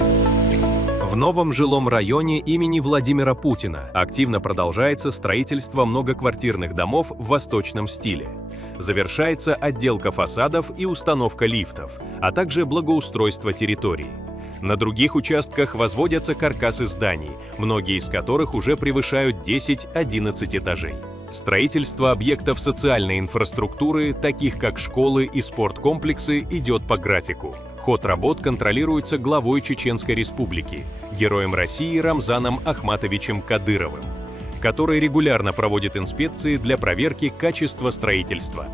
В новом жилом районе имени Владимира Путина активно продолжается строительство многоквартирных домов в восточном стиле. Завершается отделка фасадов и установка лифтов, а также благоустройство территории. На других участках возводятся каркасы зданий, многие из которых уже превышают 10-11 этажей. Строительство объектов социальной инфраструктуры, таких как школы и спорткомплексы, идет по графику. Ход работ контролируется главой Чеченской Республики, героем России Рамзаном Ахматовичем Кадыровым, который регулярно проводит инспекции для проверки качества строительства.